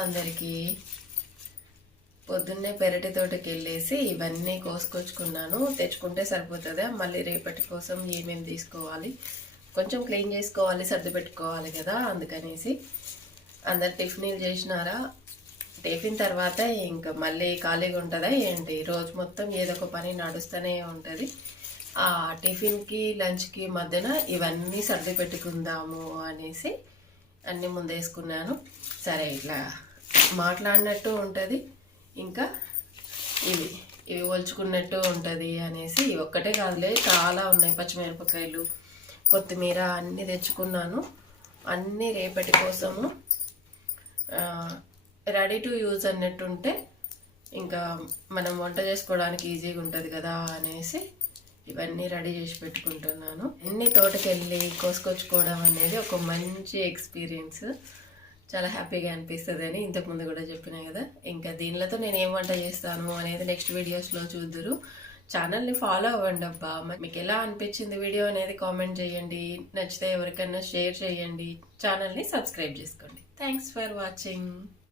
అందరికీ పొద్దున్నే పెరటి తోటకి వెళ్ళేసి ఇవన్నీ కోసుకొచ్చుకున్నాను. తెచ్చుకుంటే సరిపోతుందా, మళ్ళీ రేపటి కోసం ఏమేమి తీసుకోవాలి, కొంచెం క్లీన్ చేసుకోవాలి, సర్ది పెట్టుకోవాలి కదా. అందుకనేసి అందరు టిఫిన్లు చేసినారా? టిఫిన్ తర్వాత ఇంకా మళ్ళీ ఖాళీగా ఉంటుందా ఏంటి? రోజు మొత్తం ఏదో ఒక పని నడుస్తూనే ఉంటుంది. ఆ టిఫిన్కి లంచ్కి మధ్యన ఇవన్నీ సర్ది పెట్టుకుందాము అనేసి అన్నీ ముందేసుకున్నాను. సరే, ఇట్లా మాట్లాడినట్టు ఉంటుంది, ఇంకా ఇవి ఇవి ఒలుచుకున్నట్టు ఉంటుంది అనేసి ఇవి ఒక్కటే కాదులే, చాలా ఉన్నాయి. పచ్చిమిరపకాయలు, కొత్తిమీర అన్నీ తెచ్చుకున్నాను. అన్నీ రేపటి కోసము రెడీ టు యూజ్ అన్నట్టుంటే ఇంకా మనం వంట చేసుకోవడానికి ఈజీగా ఉంటుంది కదా అనేసి ఇవన్నీ రెడీ చేసి పెట్టుకుంటున్నాను. ఎన్ని తోటకి వెళ్ళి కోసుకొచ్చుకోవడం అనేది ఒక మంచి ఎక్స్పీరియన్స్, చాలా హ్యాపీగా అనిపిస్తుంది అని ఇంతకుముందు కూడా చెప్పినా కదా. ఇంకా దీనిలతో నేను ఏం వంట చేస్తాను అనేది నెక్స్ట్ వీడియోస్లో చూద్దురు. ఛానల్ని ఫాలో అవ్వండి అబ్బా. మీకు ఎలా అనిపించింది వీడియో అనేది కామెంట్ చేయండి, నచ్చితే ఎవరికైనా షేర్ చేయండి, ఛానల్ని సబ్స్క్రైబ్ చేసుకోండి. Thanks for watching.